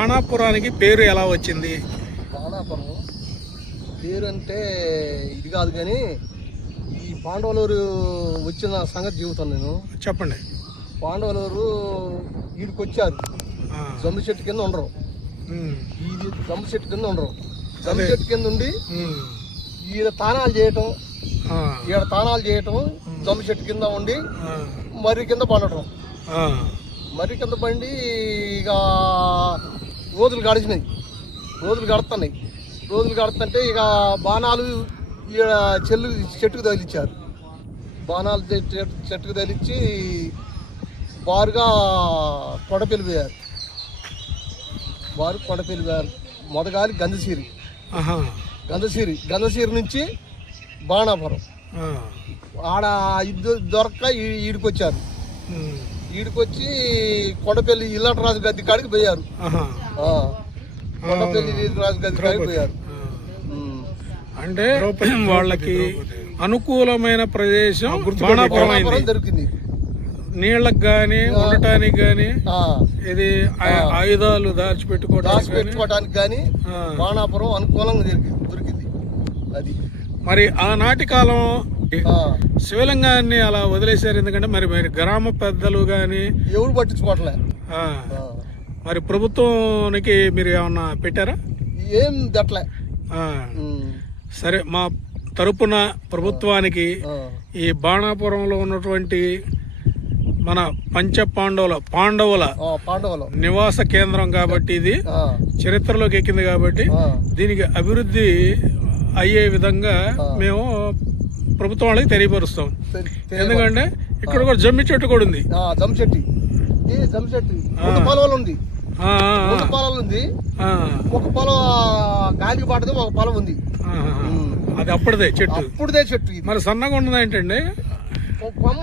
బాణాపురానికి పేరు ఎలా వచ్చింది? బాణాపురం పేరు అంటే ఇది కాదు కానీ ఈ పాండవులూరు వచ్చిన సంగతి చెబుతాను నేను. చెప్పండి. పాండవులూరు వీడికి వచ్చారు, జమ్మి చెట్టు కింద ఉండరు. ఇది జమ్మి చెట్టు కింద ఉండరు, జమ్మి చెట్టు కింద ఉండి ఈడ తానాలు చేయటం, జమ్మి చెట్టు కింద ఉండి మర్రి కింద పండటం. మర్రి కింద పండి ఇక రోజులు గడిచినాయి, రోజులు గడుతుంటే ఇక బాణాలు ఈడ చెట్టుకు తగిలిచ్చారు. బాణాలు చెట్టుకు తగిలిచ్చి బారుగా కొండపెళ్ళిపోయారు. మొదగాలి గంధసిరి నుంచి బాణాపురం ఆడ ఇద్దరు దొరక్క ఈడికొచ్చారు. ఈడికొచ్చి కొండపల్లి ఇల్లటరాజు గద్దె కాడికి పోయారు. కొండపల్లి రాజు గద్దె కాడికి పోయారు. అంటే వాళ్ళకి అనుకూలమైన ప్రదేశం బాణాపురం దొరికింది. నీళ్ళకి గాని ఉండటానికి గాని ఇది ఆయుధాలు దాచిపెట్టుకోవడానికి గాని బాణాపురం అనుకూలంగా దొరికింది. అది మరి ఆనాటి కాలం శివలింగాన్ని అలా వదిలేశారు. ఎందుకంటే మరి గ్రామ పెద్దలు గాని ఎవరు పట్టించుకోవట్లే. మరి ప్రభుత్వానికి మీరు ఏమన్నా పెట్టారా? ఏం పెట్టలే. సరే, మా తరపున ప్రభుత్వానికి ఈ బాణాపురంలో ఉన్నటువంటి మన పాండవుల నివాస కేంద్రం కాబట్టి ఇది చరిత్రలోకి ఎక్కింది కాబట్టి దీనికి అభివృద్ధి అయ్యే విధంగా మేము ప్రభుత్వం వాళ్ళకి తెలియపరుస్తాం. ఎందుకంటే ఇక్కడ కూడా జమ్మి చెట్టు కూడా ఉంది. పొలాలు ఉంది, ఒక పొలం గాలికి పడదు, ఒక పొలం ఉంది. అది అప్పుడుదే చెట్టు. మరి సన్నగా ఉన్నది ఏంటండి? కొమ్మ